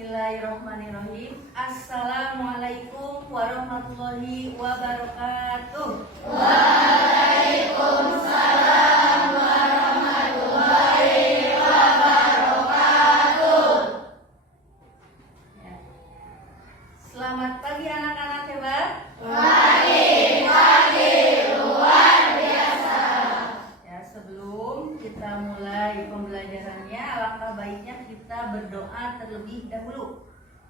Bismillahirrahmanirrahim. Assalamualaikum warahmatullahi wabarakatuh. Waalaikumsalam warahmatullahi wabarakatuh. Ya. Selamat pagi anak-anak hebat. Pagi luar biasa. Ya, sebelum kita mulai pembelajarannya, alangkah baiknya kita berdoa terlebih dahulu.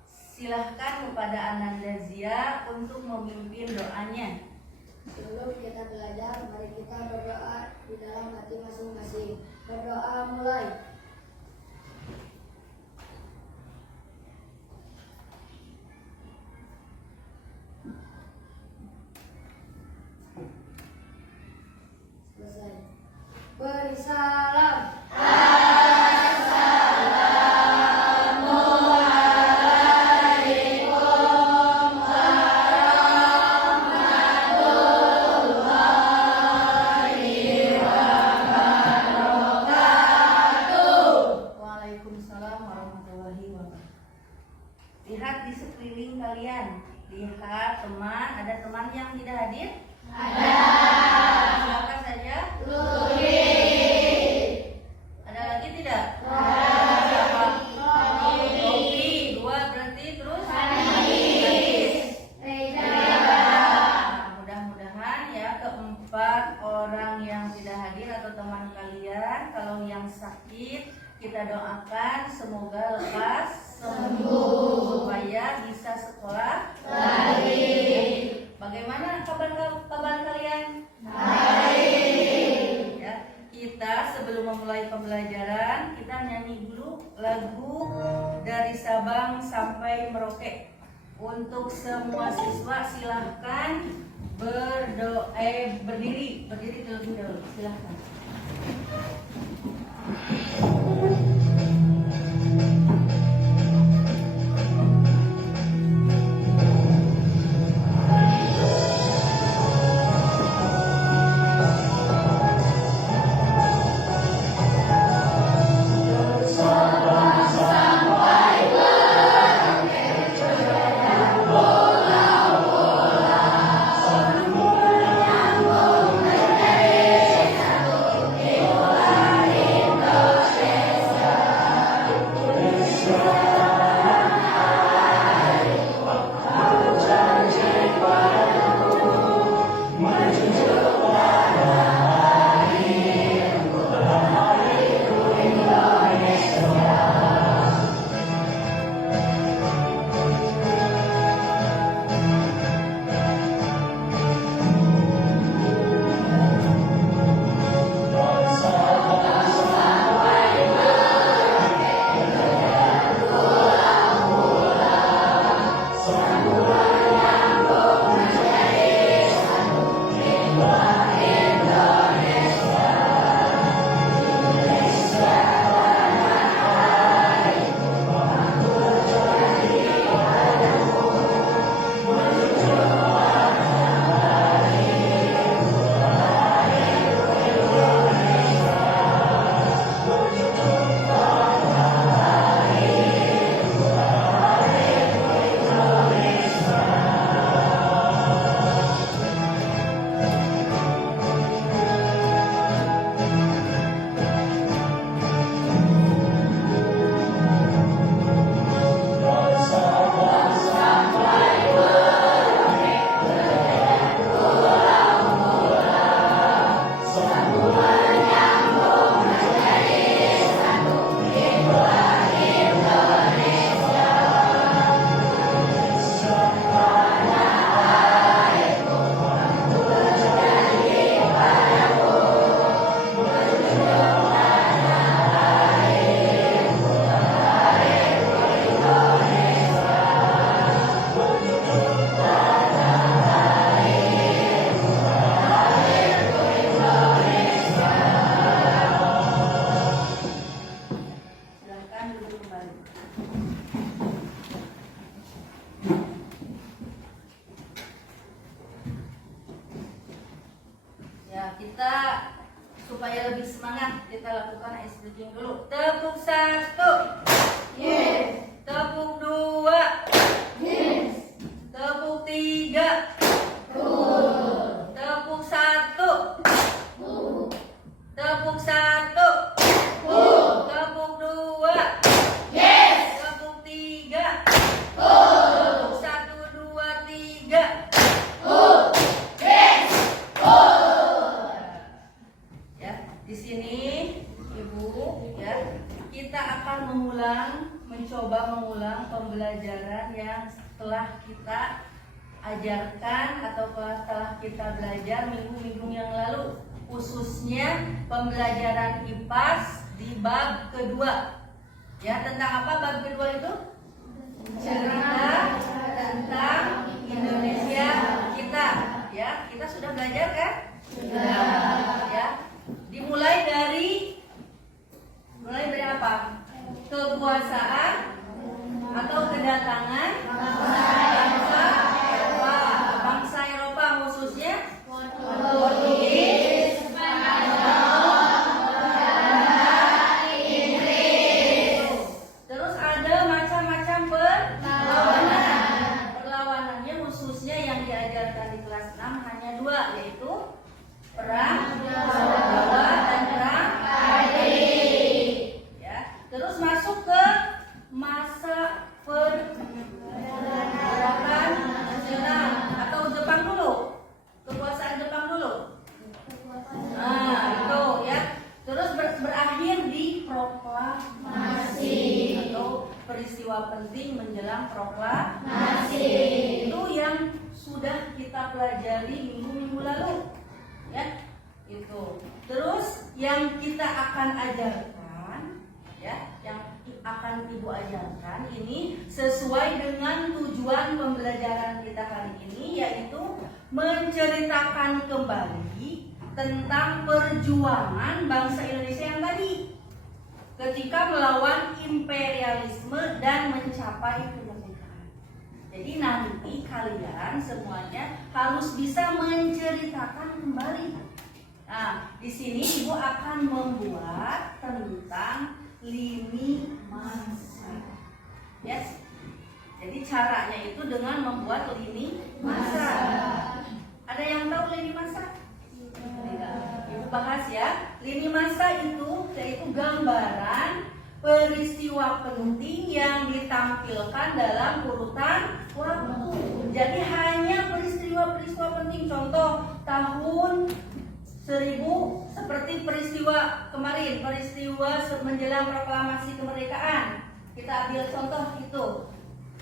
Silahkan kepada Ananda Zia untuk memimpin doanya. Sebelum kita belajar, mari kita berdoa di dalam hati masing-masing. Berdoa mulai. Selesai. Beri salam. Waalaikumsalam warahmatullahi wabarakatuh. Lihat di sekeliling kalian. Lihat teman, ada teman yang tidak hadir? Ada. Siapa saja? Luli. Ada lagi tidak? Ada. Siapa? Oki. Dua berarti terus? Hanis. Nah, mudah-mudahan ya keempat orang yang tidak hadir atau teman kalian, kalau yang sakit kita doakan semoga lekas sembuh supaya bisa sekolah lagi. Bagaimana kabar kalian? Baik. Ya, kita sebelum memulai pembelajaran kita nyanyi dulu lagu dari Sabang sampai Merauke. Untuk semua siswa silahkan berdiri terlebih dahulu. Silahkan. mencoba mengulang pembelajaran yang telah kita ajarkan atau telah kita belajar minggu-minggu yang lalu, khususnya pembelajaran IPAS di bab kedua. Ya, tentang apa bab kedua itu? Cerita tentang Indonesia kita. Ya, kita sudah belajar kan? Sudah. Ya, dimulai dari apa? Kekuasaan atau kedatangan bangsa Eropa khususnya Portugis, Inggris. Terus ada macam-macam perlawanannya, khususnya yang diajarkan di kelas 6 hanya 2, yaitu perang Jawa dan perang ya. Terus masuk ke masa pergerakan nasional atau Jepang dulu, kekuasaan Jepang dulu. Nah, itu ya. Terus berakhir di proklamasi atau peristiwa penting menjelang proklamasi. Itu yang sudah kita pelajari minggu-minggu lalu. Ya, itu. Terus yang kita akan ajarkan, ya, yang akan Ibu ajarkan ini sesuai dengan tujuan pembelajaran kita kali ini, yaitu menceritakan kembali tentang perjuangan bangsa Indonesia yang tadi ketika melawan imperialisme dan mencapai kemerdekaan. Jadi nanti kalian semuanya harus bisa menceritakan kembali. Nah, di sini Ibu akan membuat tentang lini masa. Yes. Jadi caranya itu dengan membuat lini masa. Ada yang tahu lini masa? Ibu bahas ya. Lini masa itu yaitu gambaran peristiwa penting yang ditampilkan dalam urutan waktu. Jadi hanya peristiwa-peristiwa penting. Contoh tahun 1000 seperti peristiwa kemarin, peristiwa menjelang proklamasi kemerdekaan. Kita ambil contoh itu.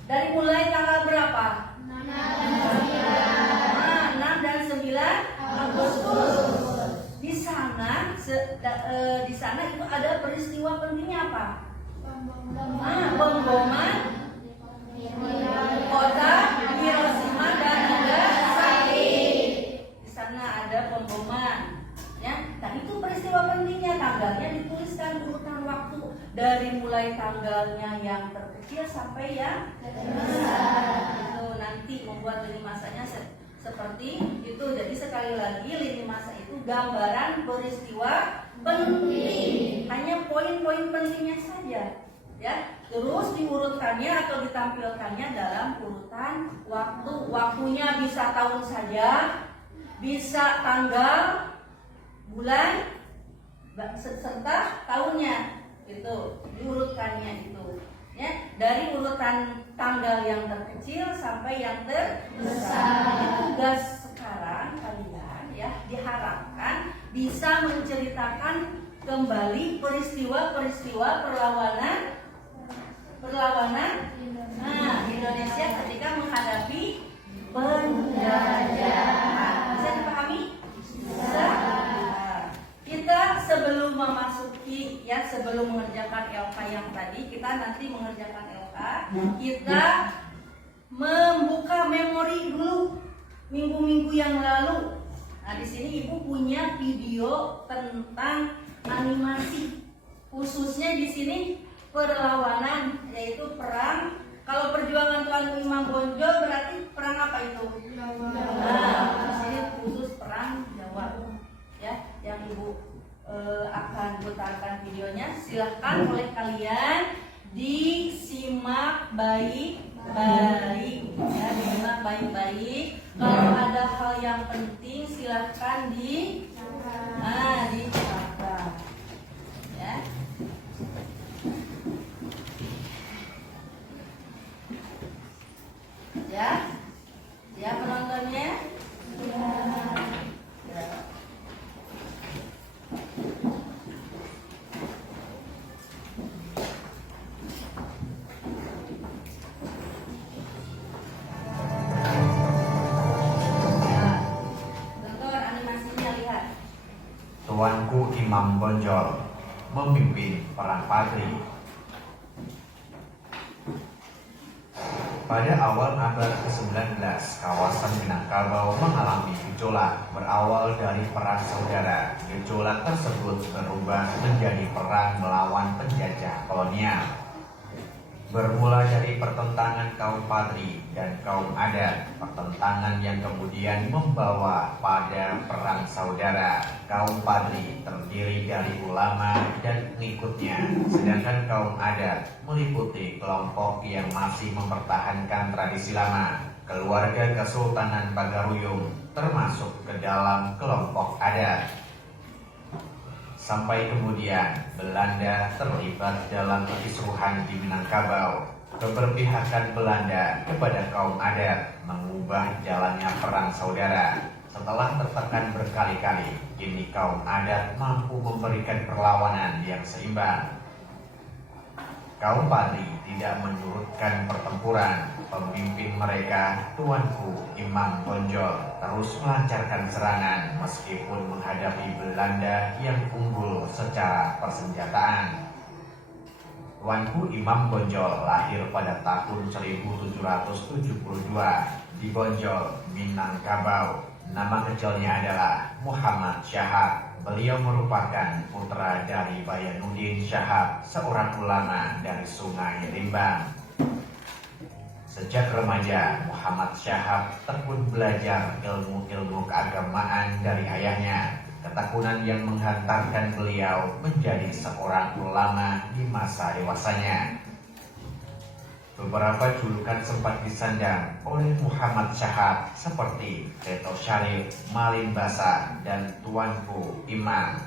Dari mulai tanggal berapa? 6 dan 9 Agustus. Di sana itu ada peristiwa pentingnya apa? Pemboman kota Hiroshima dan Nagasaki. Di sana ada pemboman. Ya, nah itu peristiwa pentingnya, tanggalnya dituliskan urutan waktu dari mulai tanggalnya yang terkecil sampai yang terbesar. Itu nanti membuat lini masanya seperti itu. Jadi sekali lagi lini masa itu gambaran peristiwa penting, hanya poin-poin pentingnya saja. Ya, terus diurutkannya atau ditampilkannya dalam urutan waktu. Waktunya bisa tahun saja, bisa tanggal, bulan, serta tahunnya, itu diurutkannya itu. Ya, dari urutan tanggal yang terkecil sampai yang terbesar. Jadi tugas sekarang kalian ya diharapkan bisa menceritakan kembali peristiwa-peristiwa perlawanan Indonesia ketika menghadapi penjajahan. Bisa dipahami? Bisa. Kita sebelum memasuki ya, sebelum mengerjakan LK yang tadi, kita nanti mengerjakan LK, kita membuka memori dulu minggu-minggu yang lalu. Nah, di sini Ibu punya video tentang animasi, khususnya di sini perlawanan, yaitu perang. Kalau perjuangan Tuanku Imam Bonjol berarti perang apa itu? Nah, di sini khusus perang Jawa. Ya, yang Ibu akan putarkan videonya. Silahkan oleh kalian disimak baik-baik, ya, disimak baik-baik. Kalau ada hal yang penting silahkan dicatat, ya. Ya, ya penontonnya. Ya. Imam Bonjol memimpin perang Padri. Pada awal abad ke-19, kawasan Minangkabau mengalami gejolak berawal dari perang saudara. Gejolak tersebut berubah menjadi perang melawan penjajah kolonial. Bermula dari pertentangan kaum Padri dan kaum adat, pertentangan yang kemudian membawa pada perang saudara. Kaum Padri terdiri dari ulama dan pengikutnya, sedangkan kaum adat meliputi kelompok yang masih mempertahankan tradisi lama. Keluarga Kesultanan Bagaruyung termasuk ke dalam kelompok adat. Sampai kemudian Belanda terlibat dalam kekisruhan di Minangkabau. Keberpihakan Belanda kepada kaum adat mengubah jalannya perang saudara. Setelah tertekan berkali-kali, kini kaum adat mampu memberikan perlawanan yang seimbang. Kaum Padri tidak menyurutkan pertempuran. Pemimpin mereka, Tuanku Imam Bonjol, terus melancarkan serangan meskipun menghadapi Belanda yang unggul secara persenjataan. Tuanku Imam Bonjol lahir pada tahun 1772 di Bonjol, Minangkabau. Nama kecilnya adalah Muhammad Syahab. Beliau merupakan putra dari Bayanuddin Syahab, seorang ulama dari Sungai Limbang. Sejak remaja, Muhammad Syahab tekun belajar ilmu-ilmu keagamaan dari ayahnya. Ketekunan yang menghantarkan beliau menjadi seorang ulama di masa dewasanya. Beberapa julukan sempat disandang oleh Muhammad Syahab seperti Keto Syarif, Malin Basa, dan Tuanku Imam.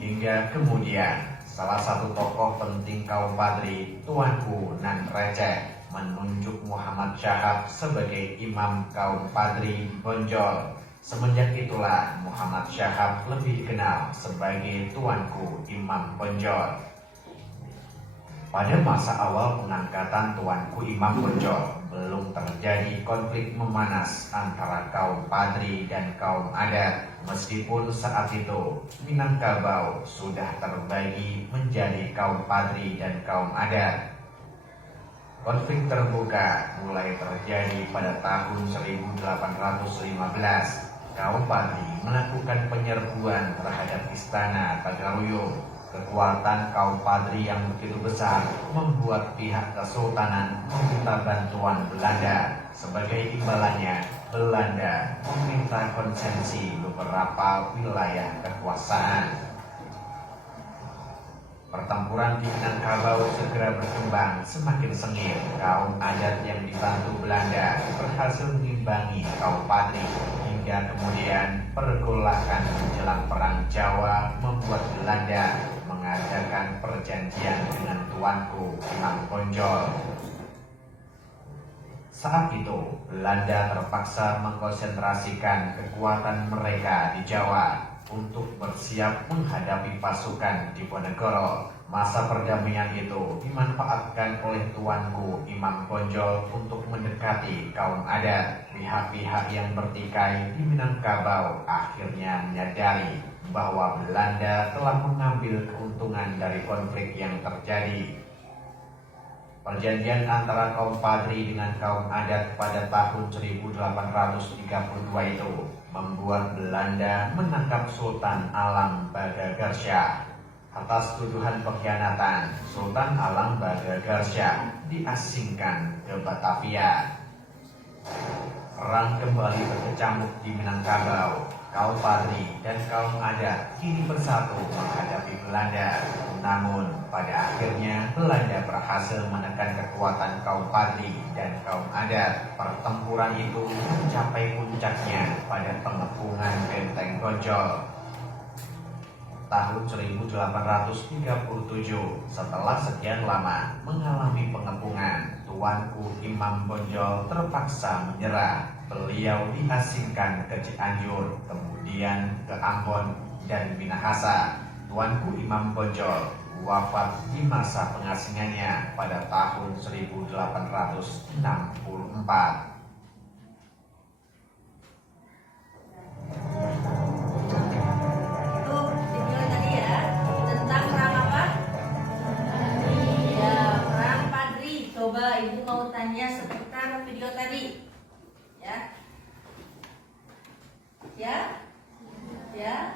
Hingga kemudian salah satu tokoh penting kaum Padri, Tuanku Nan Receh, menunjuk Muhammad Syahab sebagai imam kaum Padri Bonjol. Semenjak itulah Muhammad Syahab lebih dikenal sebagai Tuanku Imam Bonjol. Pada masa awal pengangkatan Tuanku Imam Bonjol, belum terjadi konflik memanas antara kaum Padri dan kaum adat. Meskipun saat itu Minangkabau sudah terbagi menjadi kaum Padri dan kaum adat. Konflik terbuka mulai terjadi pada tahun 1815. Kaum Padri melakukan penyerbuan terhadap istana Bagaruyung. Kekuatan kaum Padri yang begitu besar membuat pihak kesultanan meminta bantuan Belanda. Sebagai imbalannya, Belanda meminta konsesi beberapa wilayah kekuasaan. Pertempuran di Minangkabau segera berkembang semakin sengit. Kaum adat yang dibantu Belanda berhasil mengimbangi kaum Padri. Hingga kemudian pergolakan menjelang perang Jawa membuat Belanda mengadakan perjanjian dengan Tuanku Imam Bonjol. Saat itu Belanda terpaksa mengkonsentrasikan kekuatan mereka di Jawa untuk bersiap menghadapi pasukan Diponegoro. Masa perdamaian itu dimanfaatkan oleh Tuanku Imam Bonjol untuk mendekati kaum adat. Pihak-pihak yang bertikai di Minangkabau akhirnya menyadari bahwa Belanda telah mengambil keuntungan dari konflik yang terjadi. Perjanjian antara kaum Padri dengan kaum adat pada tahun 1832 itu membuat Belanda menangkap Sultan Alam Bagagarsya. Atas tuduhan pengkhianatan, Sultan Alam Bagagarsya diasingkan ke Batavia. Perang kembali berkecamuk di Minangkabau. Kaum Padri dan kaum adat kini bersatu menghadapi Belanda. Namun pada akhirnya Belanda berhasil menekan kekuatan kaum Padri dan kaum adat. Pertempuran itu mencapai puncaknya pada pengepungan Benteng Bonjol tahun 1837. Setelah sekian lama mengalami pengepungan, Tuanku Imam Bonjol terpaksa menyerah. Beliau diasingkan ke Cianjur, kemudian ke Ambon dan Minahasa. Tuanku Imam Bonjol wafat di masa pengasingannya pada tahun 1864. Ibu mau tanya seputar video tadi. Ya. Ya? Ya.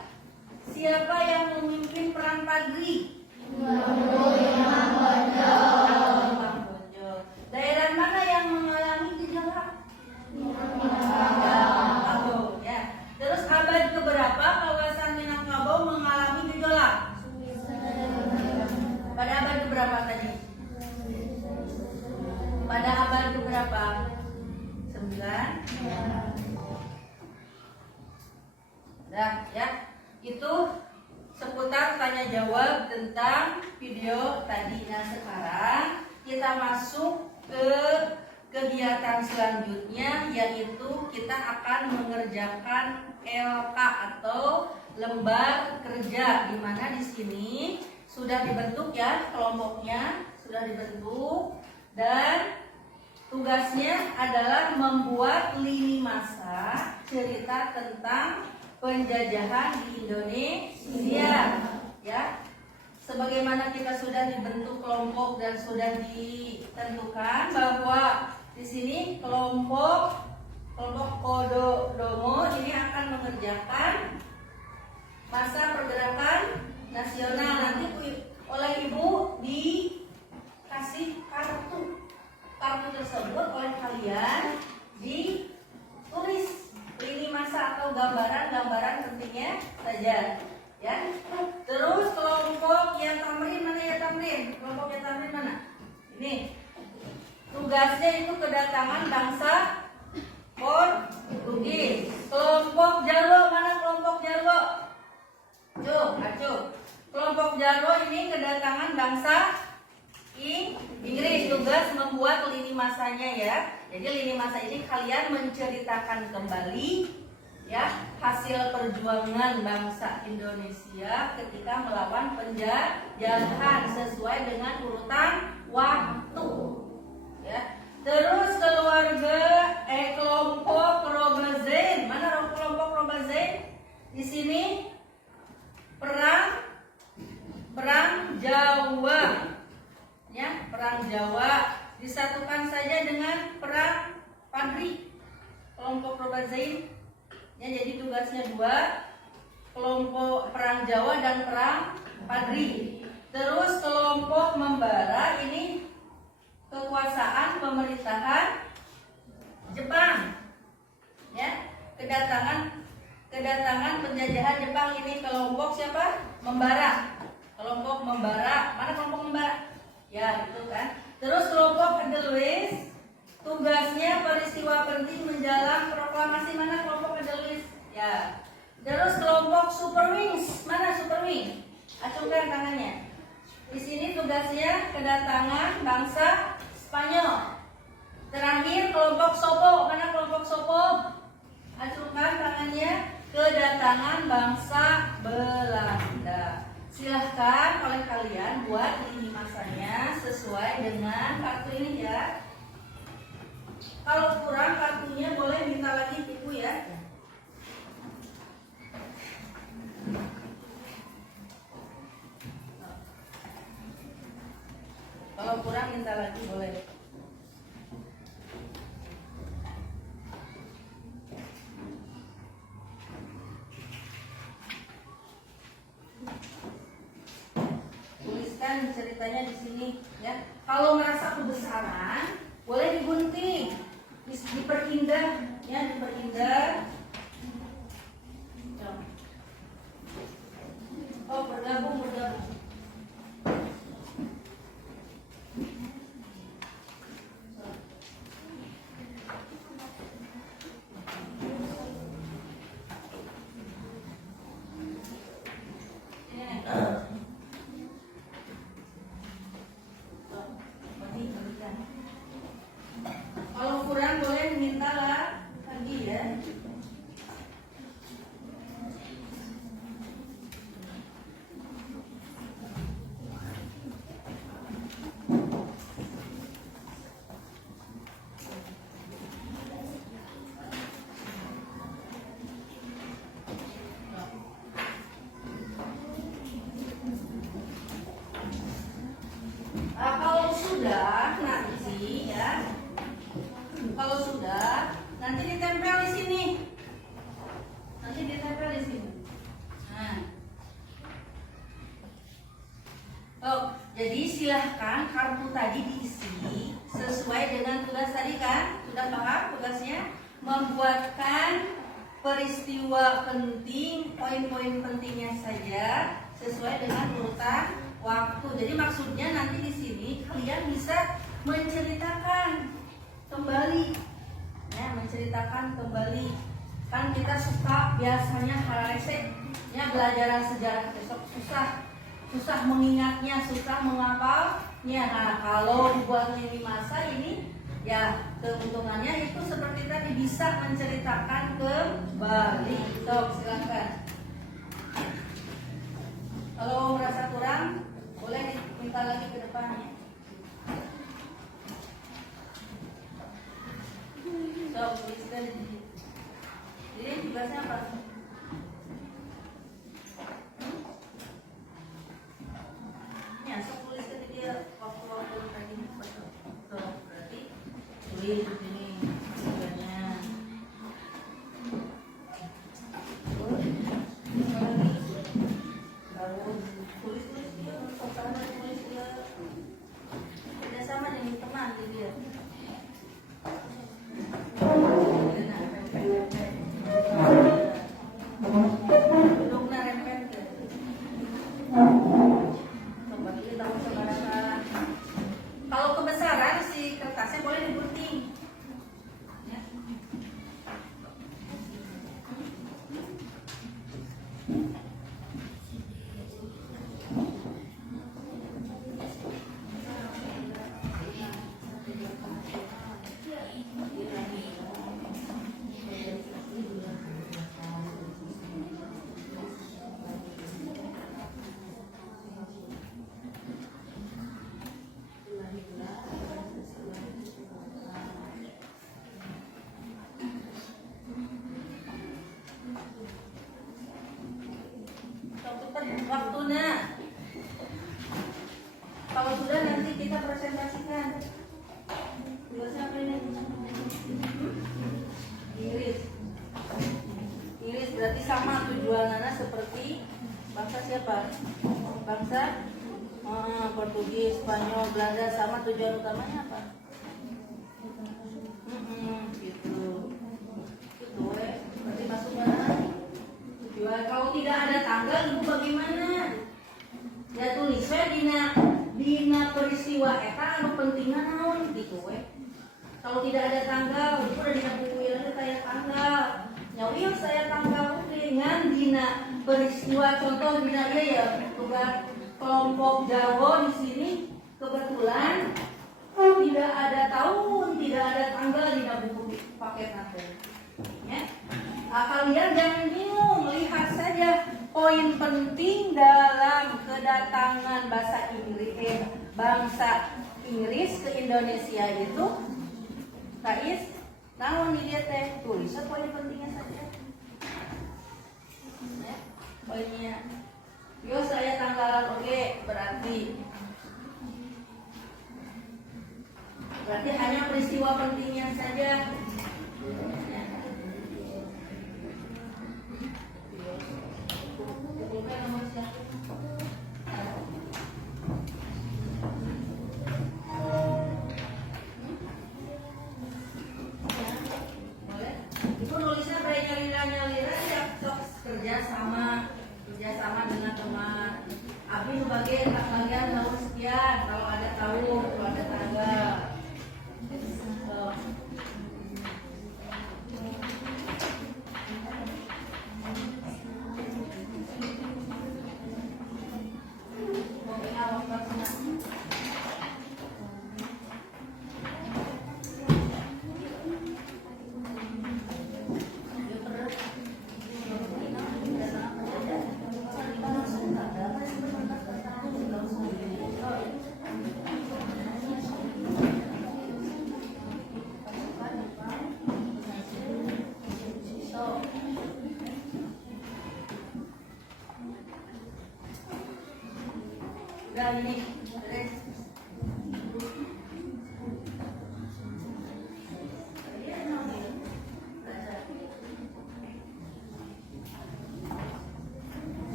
Siapa yang memimpin perang Padri? Imam Bonjol. Daerah mana yang mengalami gejala? Minangkabau. Ya. Terus abad keberapa kawasan Minangkabau mengalami gejolak? Pada abad keberapa tadi? Pada abad keberapa? 9. Nah, ya. Itu seputar tanya jawab tentang video tadi. Nah, sekarang kita masuk ke kegiatan selanjutnya, yaitu kita akan mengerjakan LK atau lembar kerja, di mana di sini sudah dibentuk ya kelompoknya, sudah dibentuk, dan tugasnya adalah membuat lini masa cerita tentang penjajahan di Indonesia. Ya, sebagaimana kita sudah dibentuk kelompok dan sudah ditentukan bahwa di sini kelompok Kodomo ini akan mengerjakan masa pergerakan nasional. Nanti oleh Ibu dikasih kartu tersebut oleh kalian ditulis lini masa atau gambaran pentingnya saja. Ya. Terus kelompok ya Tamrin mana ya Tamrin? Kelompok ya Tamrin mana? Ini. Tugasnya itu kedatangan bangsa Portugis. Kelompok Jarwo mana kelompok Jarwo? Acuh. Kelompok Jarwo ini kedatangan bangsa Inggris. Tugas membuat lini masanya ya. Jadi lini masa ini kalian menceritakan kembali ya hasil perjuangan bangsa Indonesia ketika melawan penjajahan sesuai dengan urutan waktu. Ya. Terus kelompok Robazen. Mana kelompok Robazen? Di sini perang Jawa. Ya, perang Jawa disatukan saja dengan perang Padri. Kelompok Robazen. Ya, jadi tugasnya 2, kelompok perang Jawa dan perang Padri. Terus kelompok Membara ini kekuasaan pemerintahan Jepang. Ya, kedatangan penjajahan Jepang ini kelompok siapa? Membara. Kelompok Membara. Mana kelompok Membara? Ya, itu kan. Terus kelompok Edelweiss tugasnya peristiwa penting menjelang proklamasi. Mana kelompok Edelweiss? Ya. Terus kelompok Superwings. Mana Superwings? Acungkan tangannya. Di sini tugasnya kedatangan bangsa Spanyol. Terakhir kelompok Sopo. Mana kelompok Sopo? Acungkan tangannya. Kedatangan bangsa Belanda. Silahkan oleh kalian buat lini masanya sesuai dengan kartu ini ya. Kalau kurang kartunya boleh minta lagi Ibu ya. Kalau kurang minta lagi boleh. Tuliskan ceritanya di sini ya. Kalau merasa kebesaran boleh digunting, diperindah ya, diperindah. Oh, bergabung. Kalau sudah, nanti ditempel di sini. Nanti ditempel di sini. Nah. Oh, jadi silahkan kartu tadi diisi sesuai dengan tugas tadi kan? Sudah paham tugasnya? Membuatkan peristiwa penting, poin-poin pentingnya saja sesuai dengan urutan waktu. Jadi maksudnya nanti di sini kalian bisa menceritakan kembali, ya, menceritakan kembali. Kan kita suka biasanya harese, ya, belajar sejarah besok susah mengingatnya, susah menghafalnya. Nah, kalau buat ini masa ini, ya keuntungannya itu seperti tadi bisa menceritakan kembali. So, silakan. Kalau merasa kurang, boleh minta lagi ke depannya. So, tuliskan di sini. Jadi tugasnya apa? Ya, so tuliskan di dia waktu-waktu tadi. So, berarti tulis di sini tugasnya. Baru tulis dia, pertama tulis dia. Kerjasama dengan teman di dia. Kalau kebesaran si kertasnya boleh digunting. Ya. Waktunya. Kalau sudah nanti kita presentasikan. Tugasnya apa ini? Iris. Iris berarti sama tujuannya seperti bangsa siapa? Bangsa Portugis, Spanyol, Belanda, sama tujuan utamanya apa? Gitu. Gitu berarti masuk mana? Tujuan. Kalau tidak ada tanggal itu bagaimana? Ya tulisnya dina peristiwa eta anu pentingna naon gitu we. Kalau tidak ada tanggal, itu udah dina buku ieu saya tanggal. Nyawieu saya tanggal dengan dina peristiwa, contoh dina ieu ya tugas kelompok Jawa di sini kebetulan tidak ada tahun, tidak ada tanggal dina buku paket nanti. Ya. Nah, kalian jangan bingung, lihat saja poin penting dalam kedatangan bangsa Inggris ke Indonesia itu. Kais, naon dia teh tulis poin pentingnya saja. Ya, poinnya. Yo saya tanggalan oke, berarti hanya peristiwa pentingnya saja. Itu nulisnya nyalira ya, kerjasama dengan teman. Abi bagian tahun sekian, kalau ada tahun, kalau ada tanggal. Udah ini, beres.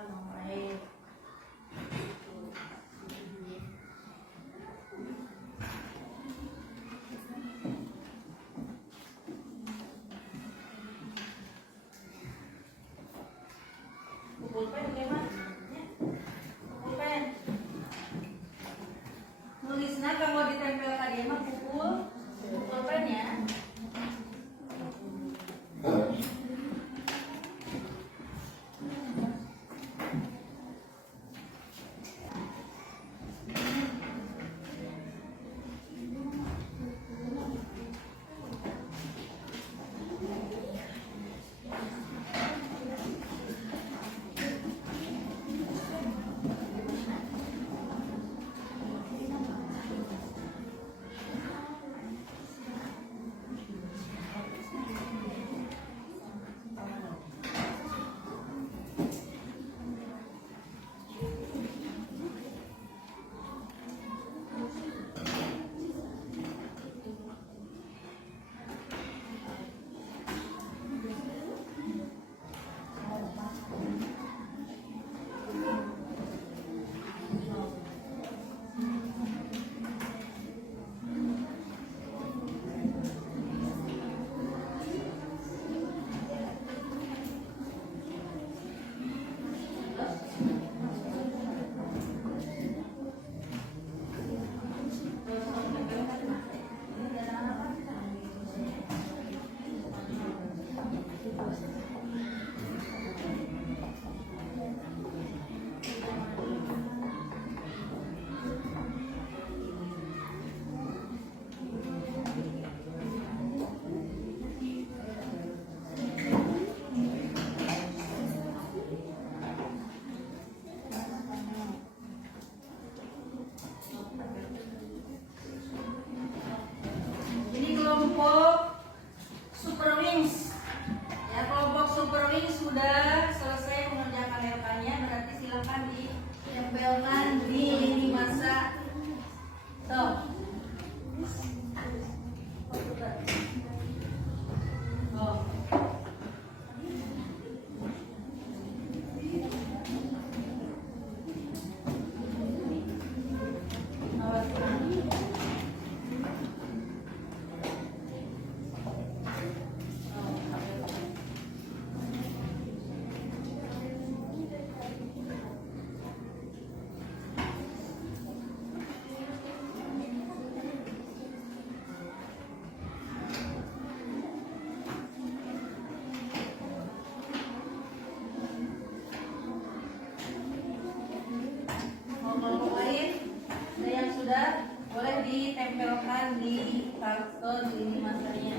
Baik. Pulpen bagaimana? Pulpen. Nulisnya kalau ditempel ke dia mah pulpen ya. Ini kelompok Super Wings. Ya, kelompok Super Wings sudah selesai mengerjakan LK-nya, berarti silakan ditempelkan di lini masa. Tuh. Oh. Kelompok lain ada yang sudah boleh ditempelkan di karton ini masanya.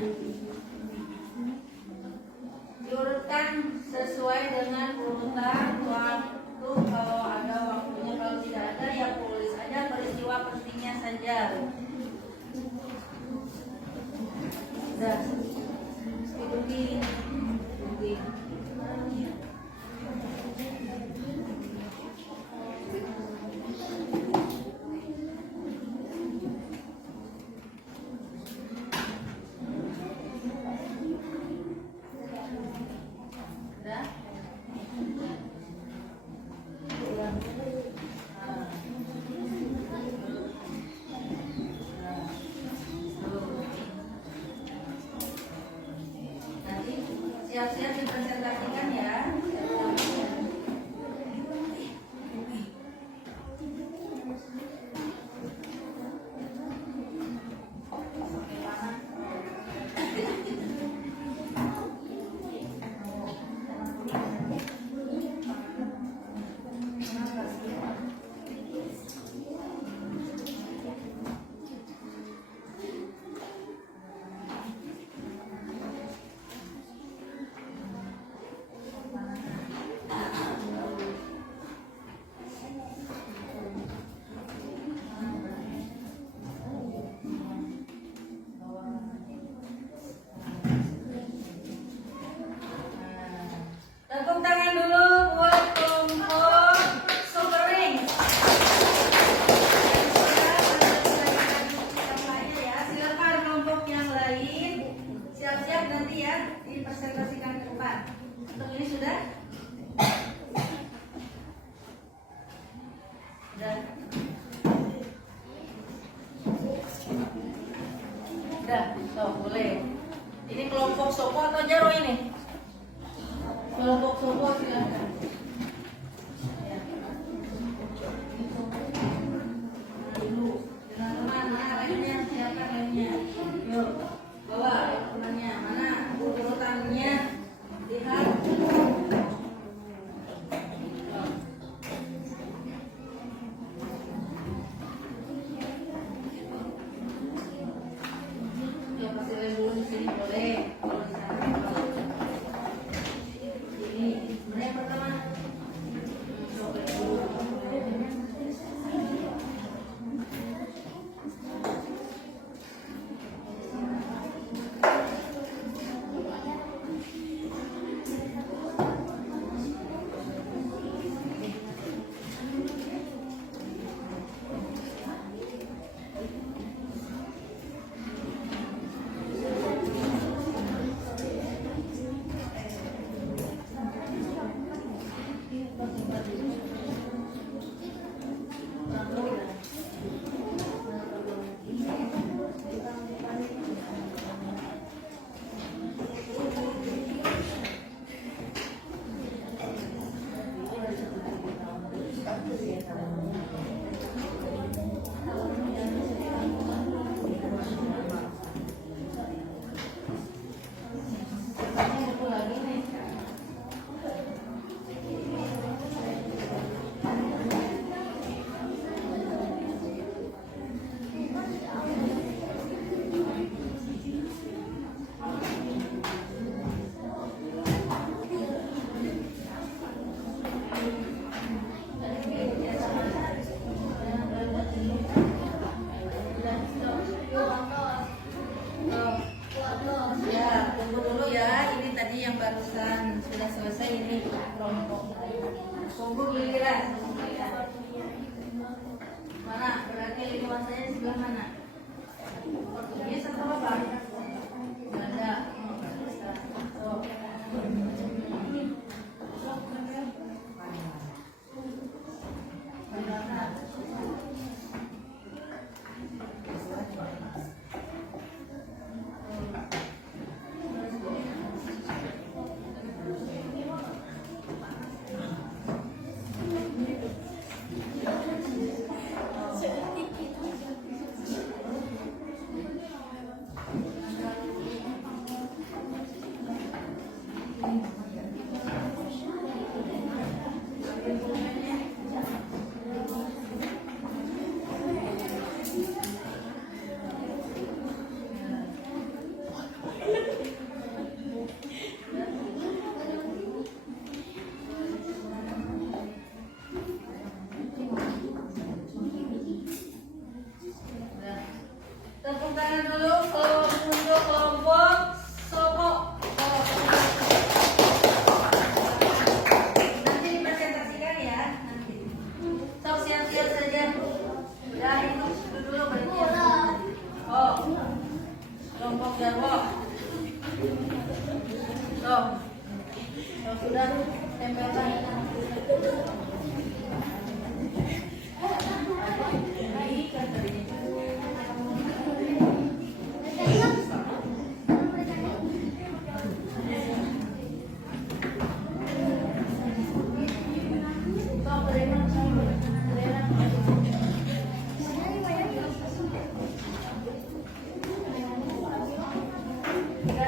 Diurutkan sesuai dengan urutan waktu, kalau ada waktunya, kalau tidak ada ya tulis aja peristiwa pentingnya saja. Sudah. Ikuti. Sudah? Nanti siap-siap dipresentasikan ya. Tepuk tangan dulu buat kelompok Super Wings. Silakan kelompok yang lain siap-siap nanti ya dipresentasikan ke depan. Untuk ini sudah? Kelompok Sobo silakan. Dulu, teman-teman, mana lainnya? Siapa lainnya? Yuk, bawa temannya. Mana urutannya? Lihat. Ya pasti dulu di sini boleh. Kalau di sana. Ini, mana yang pertama? Coba dulu. Ya, tunggu dulu ya. Ini tadi yang barusan sudah selesai ini kelompok. Tunggu giliran. Mana? Berarti lingkungan saya di sebelah mana? Portugis atau apa? Belanda. So. Tepuk tangan dulu untuk kelompok Sobo. Nanti dipresentasikan ya. Nanti. Sok siap-siap saja. Udah itu dulu berarti. Oh, kelompok Jarwo. Sok. Sudah tempelkan.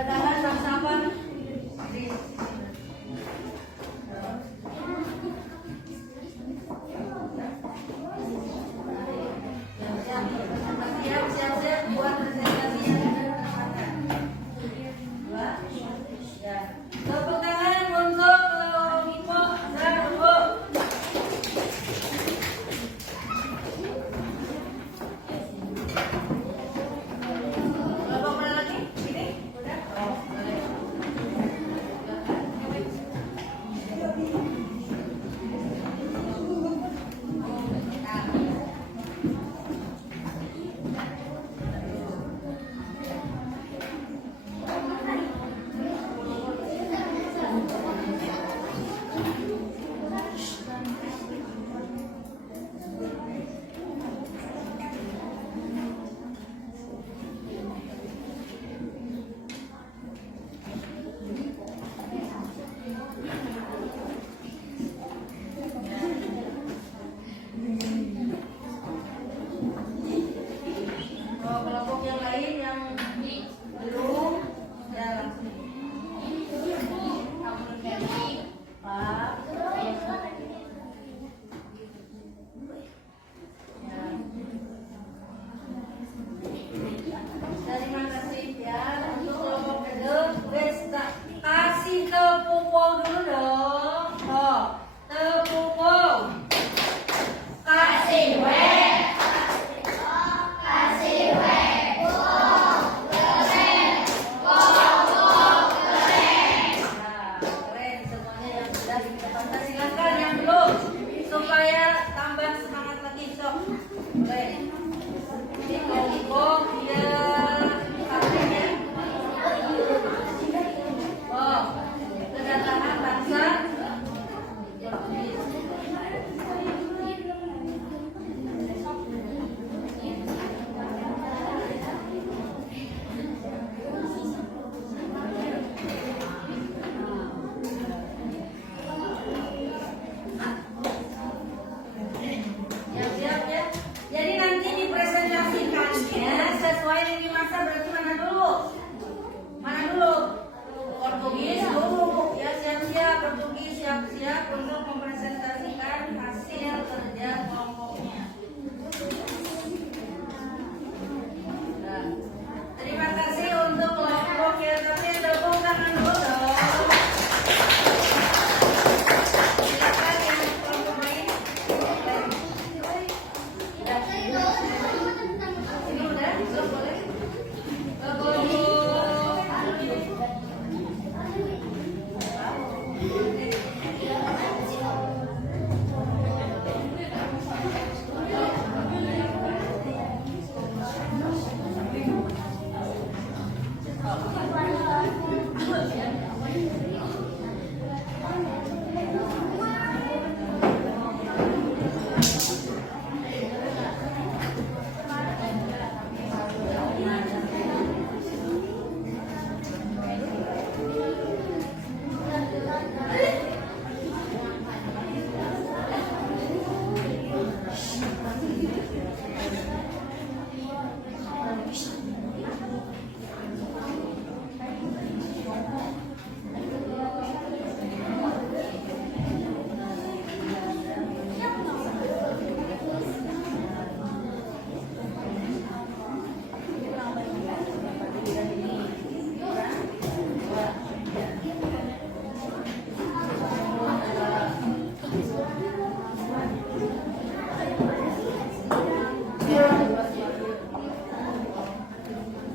Tahan sama-sama.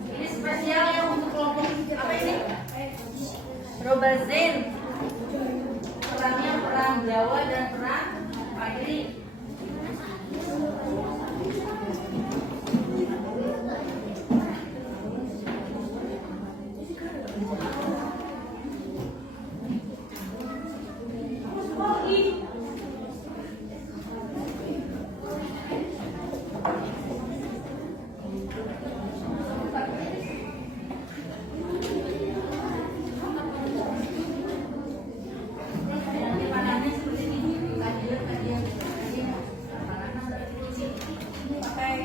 Ini spesial yang untuk kelompok apa ini? Robazen. Perangnya perang Jawa dan perang Padri. Panahnya seperti ini, kajian pakai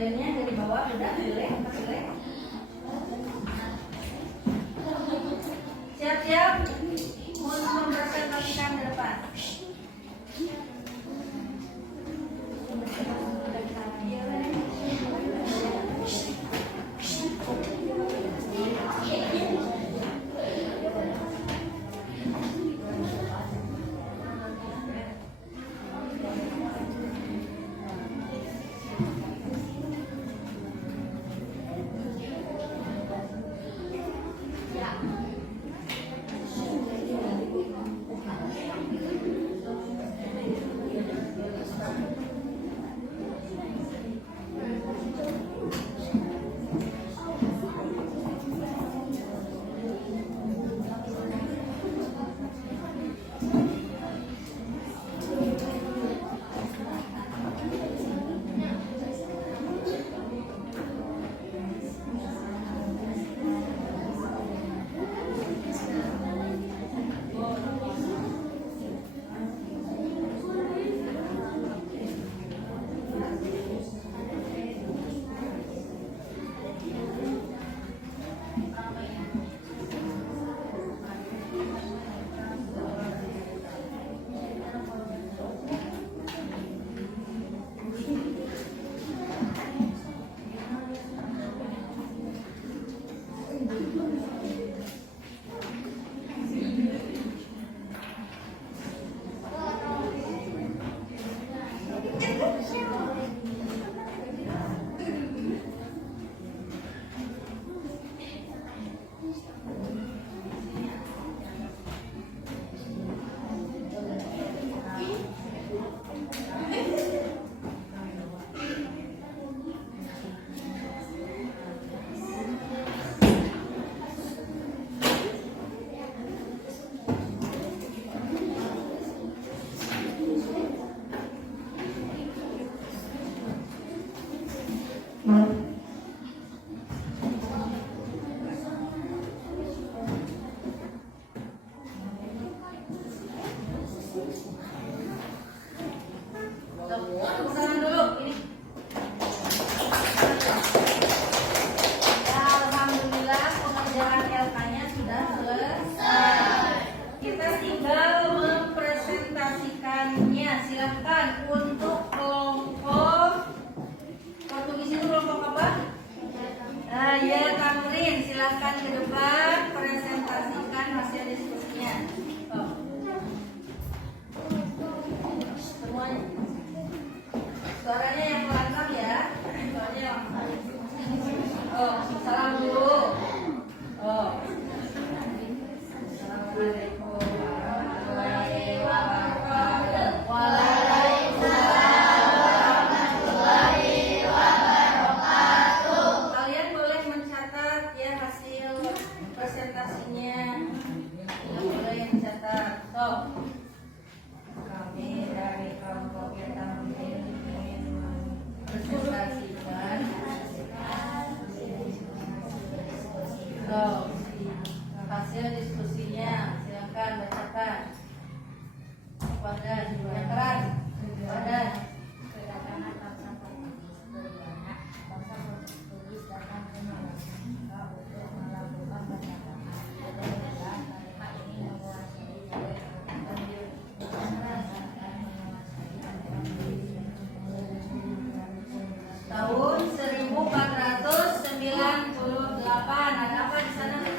Lainnya dari bawah udah boleh. Siap-siap untuk mempresentasikan ke depan. Tepuk tangan dulu ini. Ya, alhamdulillah pengerjaan LK-nya sudah selesai. Kita tinggal mempresentasikannya. Silakan untuk kelompok. Waktu di sini kelompok apa? Ya, Tamrin, silakan ke depan presentasikan hasil diskusinya. Semuanya. Suaranya yang lantang ya. Suaranya yang salam dulu. Assalamualaikum warahmatullahi wabarakatuh. Waalaikumsalam warahmatullahi wabarakatuh. Kalian boleh mencatat ya hasil presentasinya. Boleh mencatat. Kami dari kelompok yang ingin presentasikan hasil diskusinya. Silakan bacakan. Wadah yang keras. Wadah. Tahun 1498. Ada apa di sana?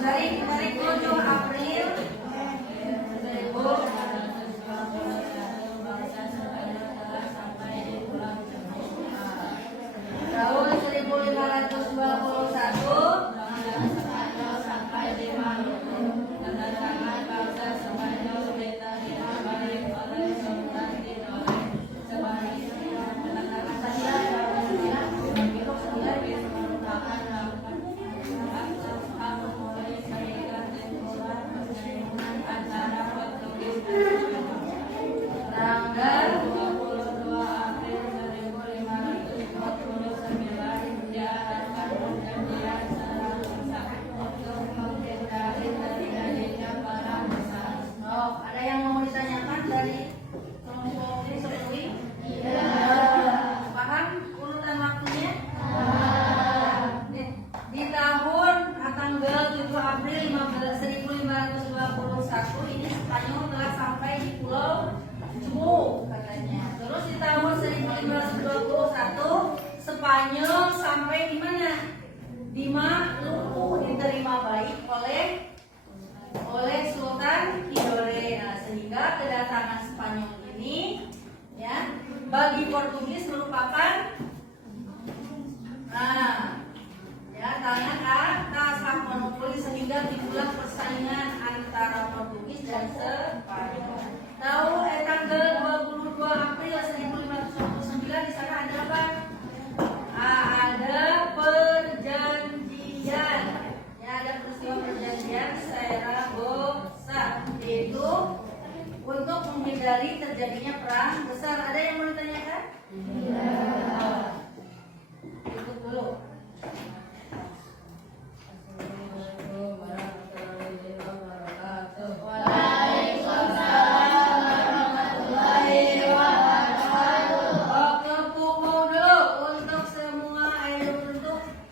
dari 7 April 1000 tahun 1521 sampai 50 tanda tangan bangsa Spanyol Britania balik oleh Sultan Tidore sebagai tanda tangan saja antara Portugis tanggal 22 April 1549 diadakan perjanjian Saragossa untuk menghindari terjadinya perang besar. Oh, ada yang mau ditanyakan dari kelompok ini sebelumnya? Iya. Paham urutan waktunya? Di tahun tanggal 7 April 1521 ini Spanyol telah sampai di Pulau Cebu katanya. Terus di tahun 1521 Spanyol sampai di mana? Di Maluku, diterima baik oleh Sultan Tidore. Nah, sehingga kedatangan Spanyol ini ya bagi Portugis merupakan tangan atas hak monopoli sehingga timbullah persaingan antara Portugis dan Spanyol. Tanggal 22 April 1529 di sana ada apa? Ada perjanjian. Ya, ada peristiwa perjanjian Saragossa, yaitu untuk menghindari terjadinya perang besar. Ada yang mau ditanyakan? Ikut dulu.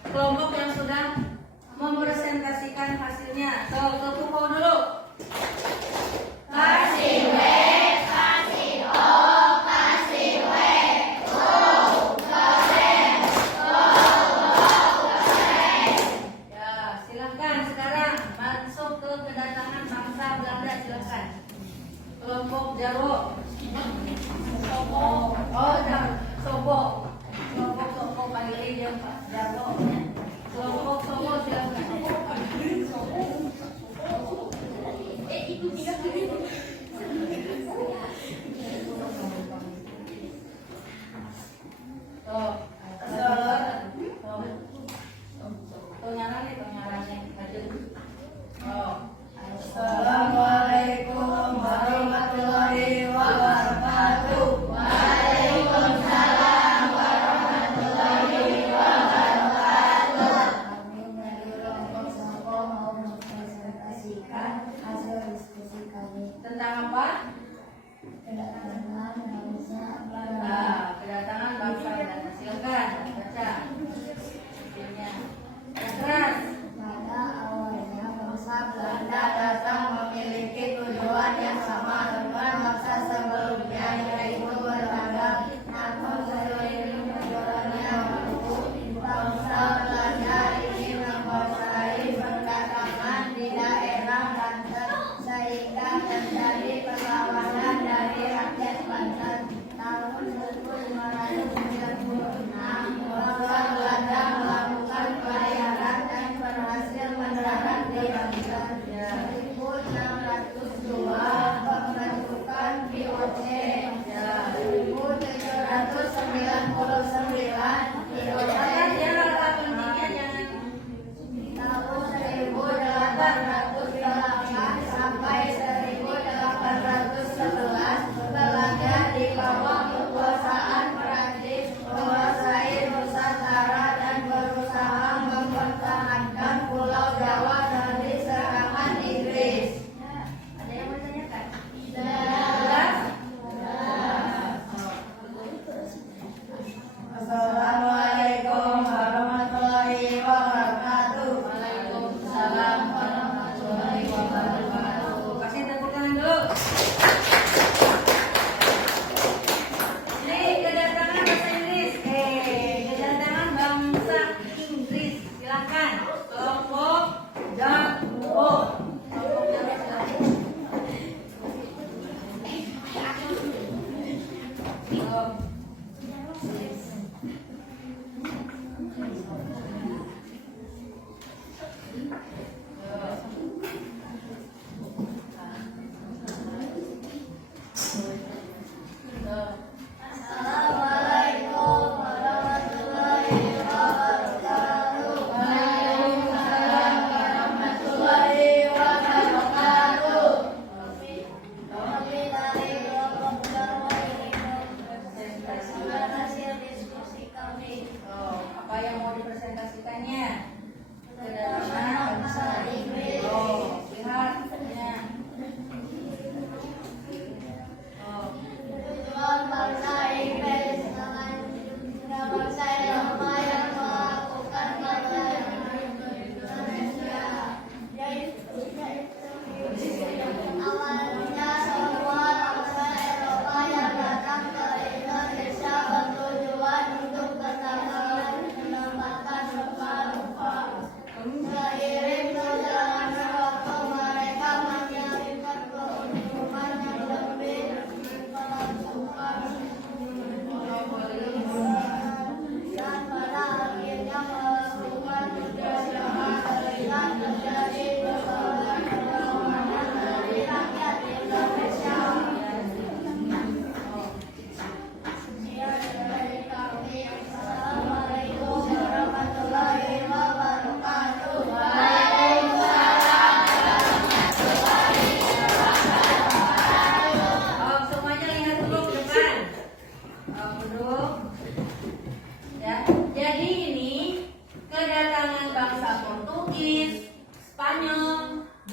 Kelompok yang sudah mempresentasikan hasilnya. So, tepuk tangan dulu. Kasih W, kasih O, kasih W, keren, keren. Ya, silakan sekarang masuk ke kedatangan bangsa Belanda, silakan. Kelompok Jarwo. Sopo. Oh, Sopo. Kelompok panggilin dia Pak Jarwo. Kelompok Sopo silakan. Ikut juga dulu. Assalamualaikum warahmatullahi wabarakatuh. Waalaikumsalam warahmatullahi wabarakatuh. Kami dari kelompok Sopo mau mempresentasikan hasil diskusi kami Tentang apa? kedatangan bangsa Belanda. Nah, kedatangan bangsa Belanda. Silakan baca. Filmnya. Keras. Pada awalnya bangsa Belanda datang memiliki tujuan yang sama dengan bangsa sebelumnya, yaitu berdagang. Namun seiring berjalannya waktu, bangsa Belanda ingin menguasai perdagangan di daerah Banten, sehingga terjadi perlawanan dari rakyat Banten. Tahun 1596, bangsa Belanda melakukan pelayaran dan berhasil mendarat di Banten. 1602 pembentukan VOC. 1799 VOC. Tahun 1808 sampai 1811 Belanda di bawah kekuasaan Prancis menguasai Nusantara dan berusaha mempertahankan Pulau Jawa dari serangan Inggris.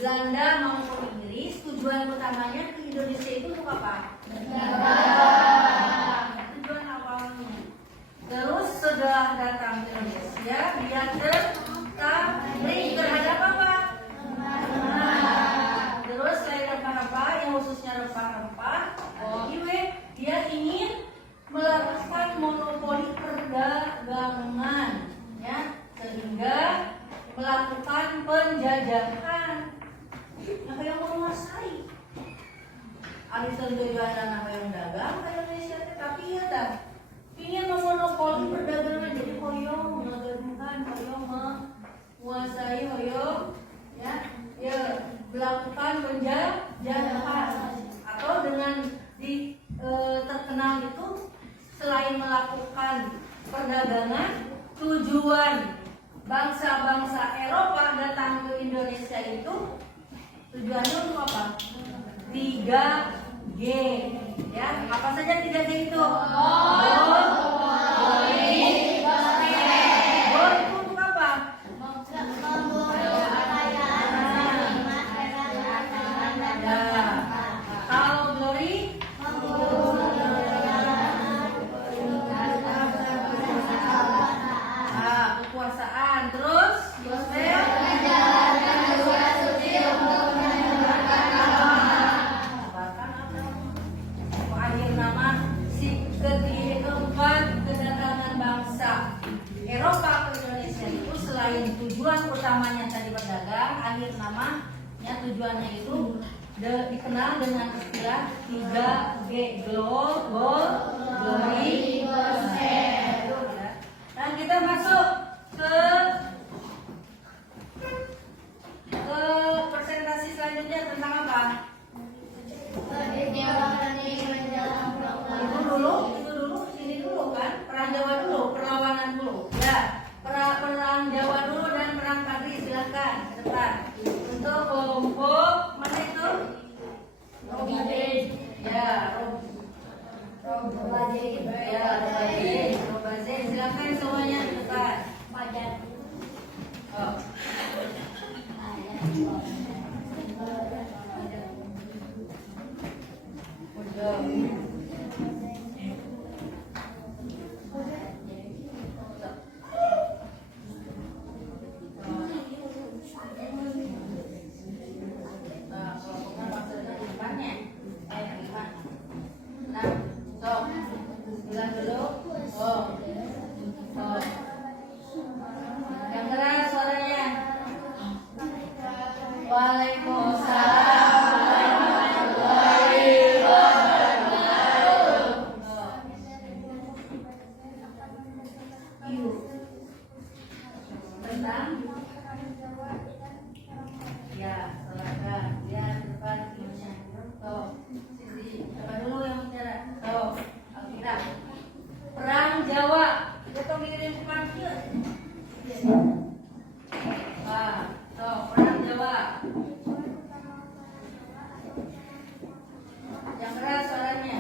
Belanda maupun Inggris, tujuan utamanya ke Indonesia itu untuk apa? Tujuan awalnya. Terus setelah datang ke Indonesia, dia tertarik terhadap apa? Terus selain rempah-rempah, yang khususnya rempah-rempah, dia ingin melakukan monopoli perdagangan, ya, sehingga melakukan penjajahan. Nah, yang menguasai. Alih tujuan anak yang dagang ke Indonesia, tapi ya dah ingin memonopoli perdagangan, jadi hoyong mengagumkan, hoyong menguasai, hoyong ya melakukan penjajahan, atau dengan terkenal itu selain melakukan perdagangan, tujuan bangsa-bangsa Eropa datang ke Indonesia itu tujuannya untuk apa? 3G, ya, apa saja 3G itu? Gol itu untuk apa? Kalau glory, kekuasaan. Terus gospel, akhir nama si keempat kedatangan bangsa Eropa ke Indonesia itu selain tujuan utamanya tadi berdagang, akhir namanya tujuannya itu dikenal dengan istilah 3G, glory, gospel. Dan kita masuk ke presentasi selanjutnya tentang apa? Itu dulu, sini dulu kan, perang Jawa dulu, perlawanan dulu. Ya, perang Jawa dulu dan perang Padri, silakan ke depan. Untuk kelompok mana itu? Robaze, silakan semuanya ke depan. Oh. Yang keras suaranya. Waalaikumsalam warahmatullahi wabarakatuh. Tentang ya, silakan lihat depan ibunya. Tuh, sisi depan dulu yang bicara. Tuh, Alkitab. Perang Jawa. Kita mikirin depan dia. Tuh, perang Jawa. Yang keras suaranya.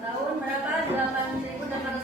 Tahun berapa? 8.800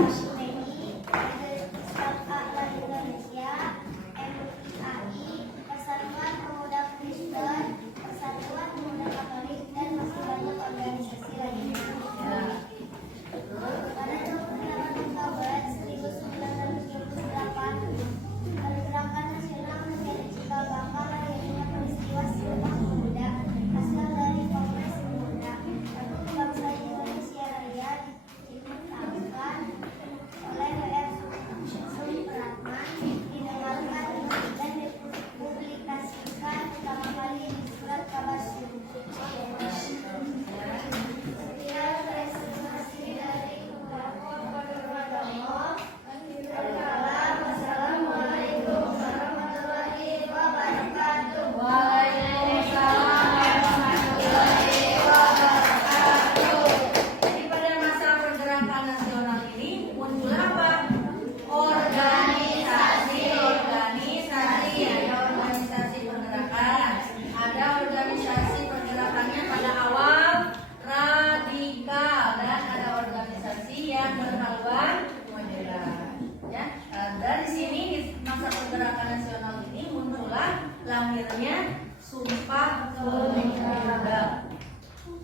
Hashimeni, Universitas Al Indonesia, MUI, Persatuan Pemuda Kristen, Persatuan Pemuda Katolik, dan masih banyak organisasi lainnya. Ya. Pada 28 Oktober 1928, Pergerakan Nasional menjadi cikal bakal lahirnya peristiwa Sumpah Pemuda, hasil dari Kongres Pemuda. Lagu Bangsa Indonesia Raya ditetapkan oleh W.R. Supratman, didengarkan dan dipublikasikan pertama kali di Surat Kabar Suci. Sekian presentasi dari kelompok Pondok. Wassalamualaikum warahmatullahi wabarakatuh. Waalaikumsalam warahmatullahi wabarakatuh. Jadi pada masa pergerakan nasional ini muncul apa? Organisasi pergerakan. Ada organisasi pergerakannya pada awal radikal dan ada organisasi yang berhaluan moderat. Ya, dari sini di masa pergerakan nasional ini muncullah lahirnya Sumpah Pemuda.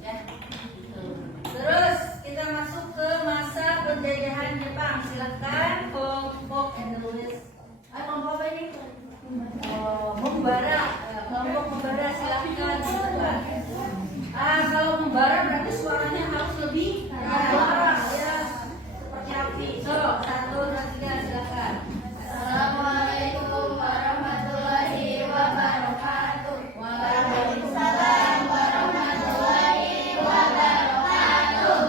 Ya. Terus kita masuk ke masa penjajahan Jepang. Silakan kelompok Andrews. Kelompok apa ini? Membara. Kelompok membara silakan. Kalau membara berarti suaranya harus lebih keras ya. Seperti api. So, 1, 2, 3 silakan. Assalamualaikum warahmatullahi wabarakatuh. Waalaikumsalam warahmatullahi wabarakatuh.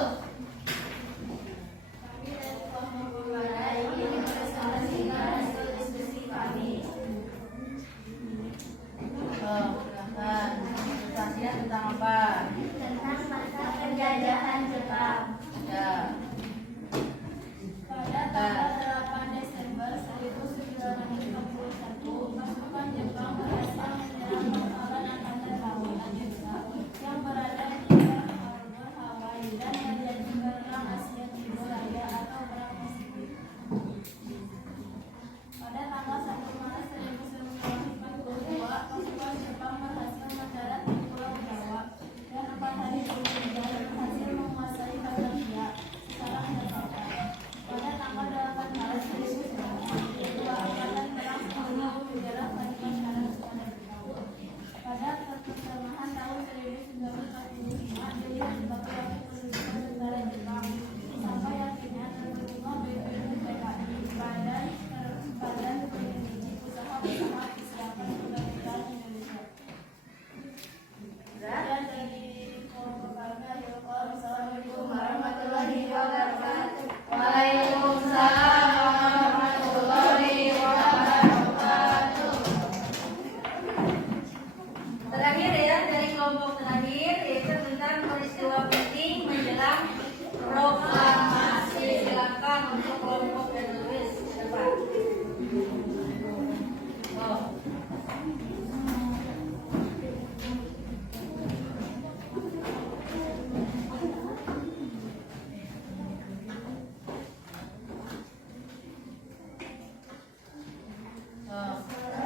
Kami dari kelompok membara ingin mempresentasikan hasil diskusi kami. Silakan. Presentasinya tentang apa? Tentang masa penjajahan Jepang. Ya. Pada tanggal 8 Desember 1941, pasukan Jepang berhasil menyerang perairan angkatan laut Amerika yang berada di daerah Harbor Hawaii dan menjadi perang Asia Timur Raya atau Perang Pasifik. Pada tanggal 1 Maret 1942, pasukan Jepang berhasil mendarat di Pulau Jawa dan 4 hari kemudian berhasil menguasai Batavia secara menetapkan. Pada tanggal 8 Maret 1942, Angkatan Perang Sepuluh menjarah pasukan kanan kepada Jepang. Pada pertengahan tahun 1945, Jepang dibawa kedudukan tentara Jepang sampai akhirnya terbentuknya BPUPKI, Badan Peneliti Usaha-Usaha Kesiapan Kebangsaan Indonesia. Dan dari kelompok kami, Assalamualaikum warahmatullahi wabarakatuh. Waalaikumsalam warahmatullahi wabarakatuh. Terakhir ya, dari kelompok terakhir yaitu tentang peristiwa penting menjelang proklamasi. Silakan untuk kelompok yang tulis depan.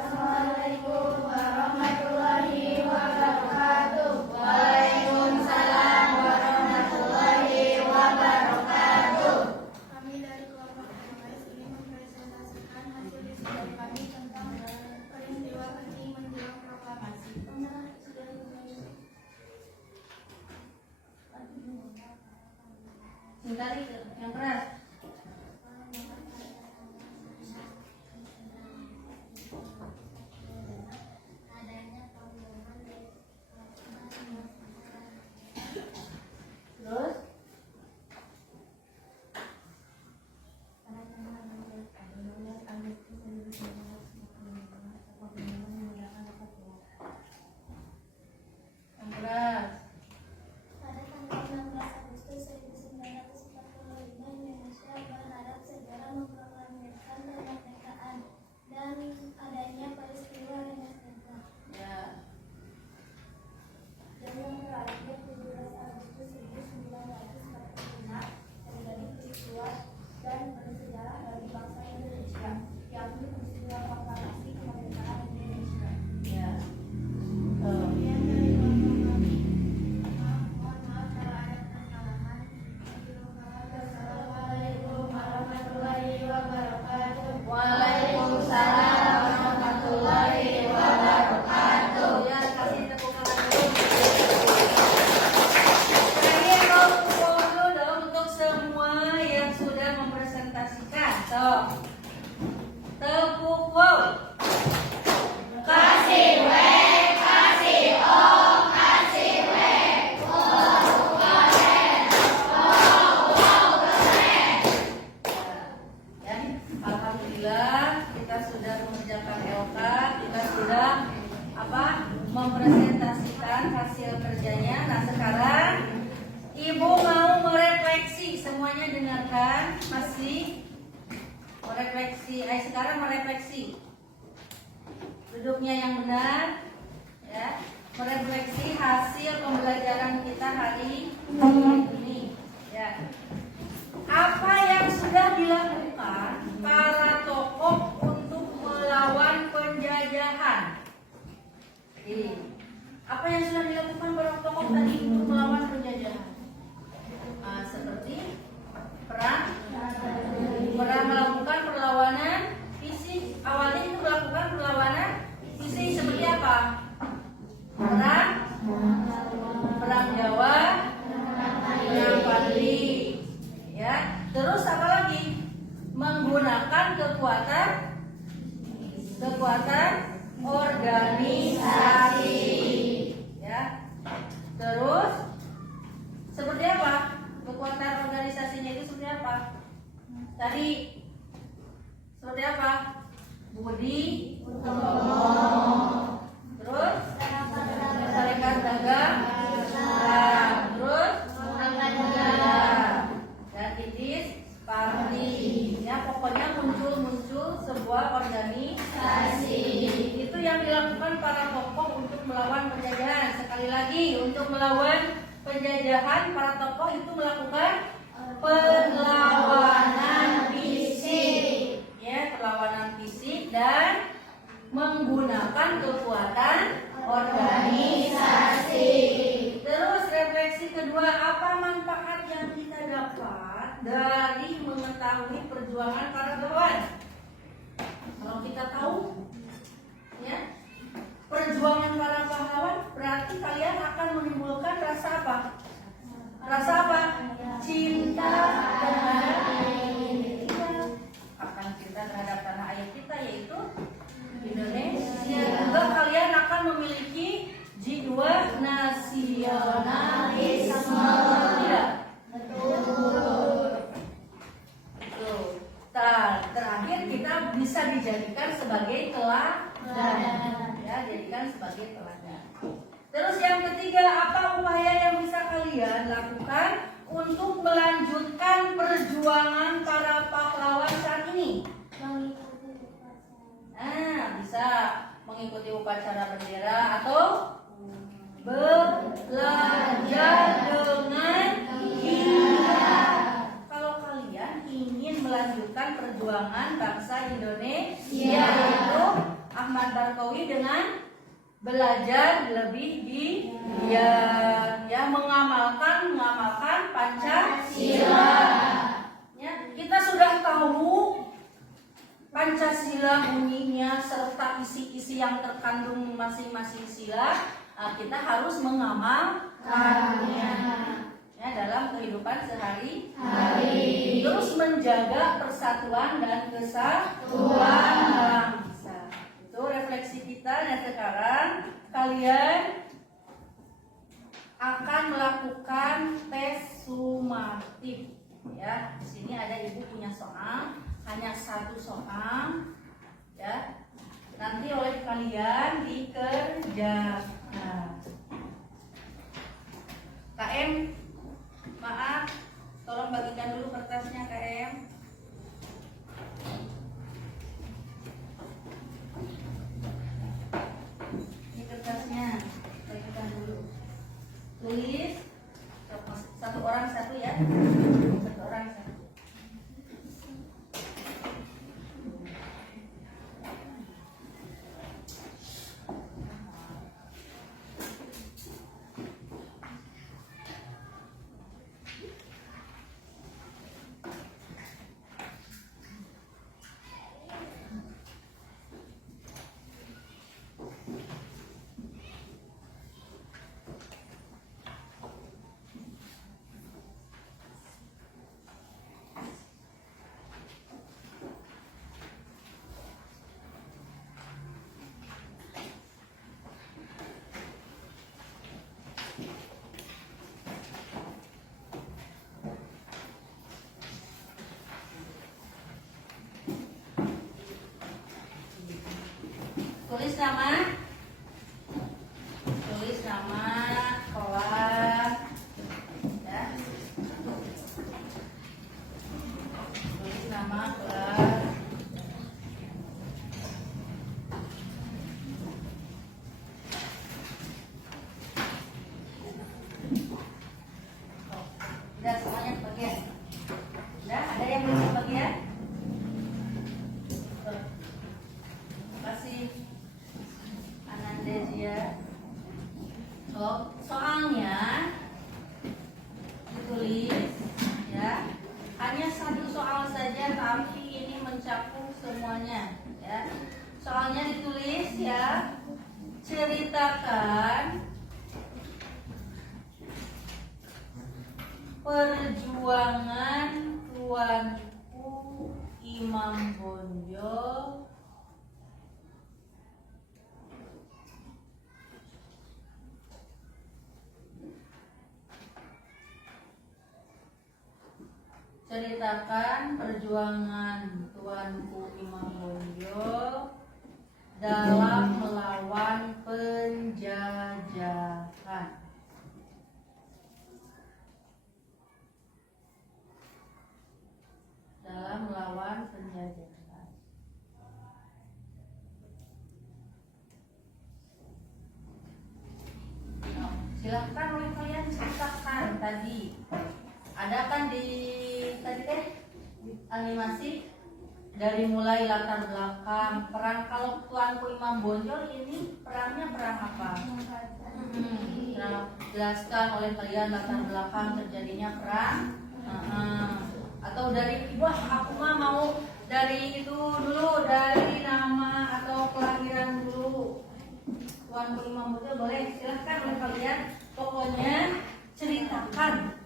Assalamualaikum warahmatullahi wabarakatuh. Waalaikumsalam warahmatullahi wabarakatuh. Kami dari kelompok MMS ingin mempresentasikan hasil diskusi kami tentang peristiwa penting menjelang proklamasi. Singkat yang keras. Terus? Yang keras. Pada tanggal 16 Agustus 1945, Indonesia sekarang merefleksi. Duduknya yang benar, ya. Merefleksi hasil pembelajaran kita hari ini, ya. Apa yang sudah dilakukan para tokoh untuk melawan penjajahan? Jadi, apa yang sudah dilakukan para tokoh tadi untuk melawan penjajahan? Seperti perang melakukan perlawanan fisik. Awalnya itu melakukan perlawanan fisik seperti apa? Perang Jawa, perang Padri, ya. Terus apa lagi? Menggunakan kekuatan organisasi, ya. Terus seperti apa? Kekuatan organisasinya itu seperti apa? Tadi seperti apa? Budi Utomo. Terus Serikat Dagang. Terus dan Indis Parti. Ya, pokoknya muncul sebuah organisasi. Itu yang dilakukan para tokoh untuk melawan penjajahan. Sekali lagi, untuk melawan penjajahan para tokoh itu melakukan perlawanan fisik, ya, perlawanan fisik dan menggunakan kekuatan organisasi. Terus refleksi kedua, apa manfaat yang kita dapat dari mengetahui perjuangan para pahlawan? Kalau kita tahu, ya, perjuangan para pahlawan, berarti kalian akan menimbulkan rasa apa? Rasa apa? Cinta terhadap kita. Akan cinta terhadap tanah air kita, yaitu Indonesia. Juga kalian akan memiliki jiwa nasionalisme. Tidak? Betul. Terakhir kita bisa dijadikan sebagai teladan. Ya, jadikan sebagai teladan. Terus yang ketiga, apa upaya yang bisa kalian lakukan untuk melanjutkan perjuangan para pahlawan saat ini? Bisa mengikuti upacara bendera atau belajar dengan giat. Kalau kalian ingin melanjutkan perjuangan bangsa Indonesia, yaitu Ahmad Barkawi dengan belajar lebih giat, ya, mengamalkan Pancasila. Ya, kita sudah tahu Pancasila bunyinya serta isi-isi yang terkandung masing-masing sila. Kita harus mengamalkannya, ya, dalam kehidupan sehari-hari. Terus menjaga persatuan dan kesatuan bangsa. Itu refleksi kita. Dan sekarang kalian akan melakukan tes sumatif. Ya, di sini ada ibu punya soal, hanya satu soal, ya. Nanti oleh kalian dikerjakan. KM, maaf, tolong bagikan dulu kertasnya KM. Ini kertasnya, bagikan dulu. Tulis, satu orang satu, ya. Satu orang satu. Tulis nama kelas, ya. Tulis nama kelas. tapi ini mencakup semuanya ya. Soalnya ditulis ya, ceritakan perjuangan tuanku Imam Bonjol dalam melawan penjajahan. Silahkan oleh kalian ceritakan tadi. Ada kan di tadi animasi dari mulai latar belakang perang. Kalau tuanku Imam Bonjol ini perangnya perang apa? Nah, jelaskan oleh kalian latar belakang terjadinya perang. Atau dari wah aku mah mau dari itu dulu, dari nama atau kelahiran dulu. Tuanku Imam Bonjol boleh, silahkan oleh kalian. Pokoknya ceritakan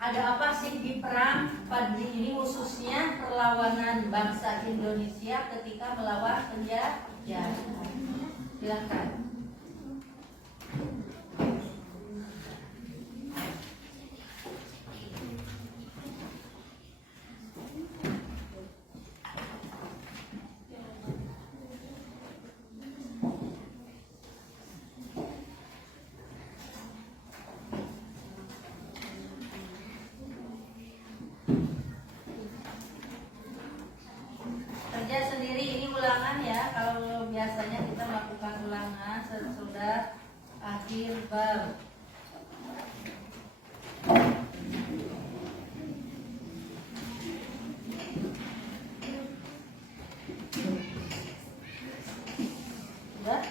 ada apa sih di perang Padri ini, khususnya perlawanan bangsa Indonesia ketika melawan penjajah. Silahkan. Kerja sendiri, ini ulangan ya. Kalau biasanya kita melakukan ulangan sesudah akhir bab. Sudah?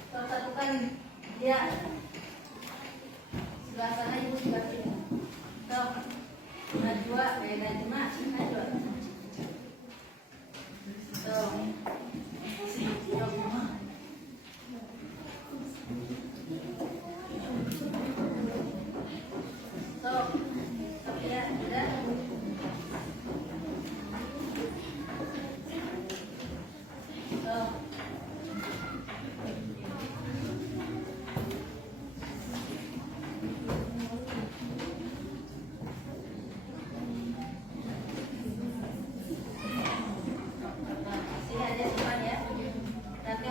Kita satukan dia. Sebelah sana ibu sebelah sini. Najwa, Najma, Najwa. Tuh. Tuh. Tapi ya, udah. Tuh.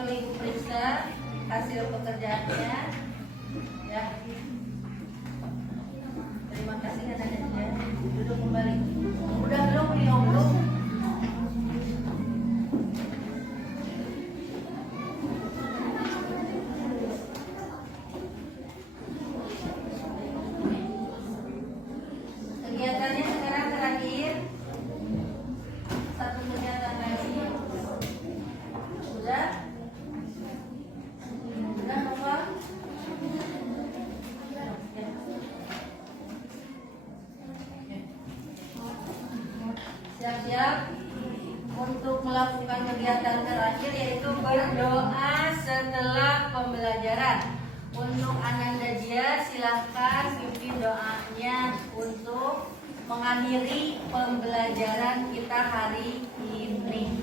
Ibu periksa hasil pekerjaannya ya. Terima kasih anak-anak ya. Duduk kembali. Udah belum minum belum? Kegiatannya sekarang terakhir satu kegiatan lagi. Sudah? Siap-siap untuk melakukan kegiatan terakhir, yaitu berdoa setelah pembelajaran. Untuk Ananda Dia, silahkan pimpin doanya untuk mengakhiri pembelajaran kita hari ini.